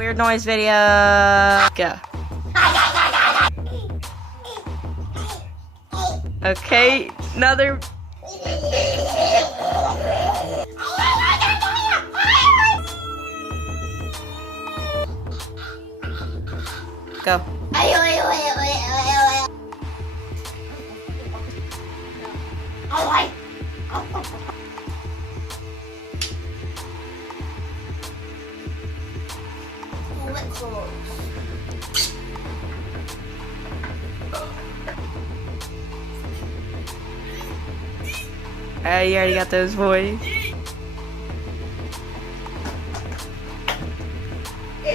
Weird noise video. Go. Okay, another. Go. You already got those boys. Ew!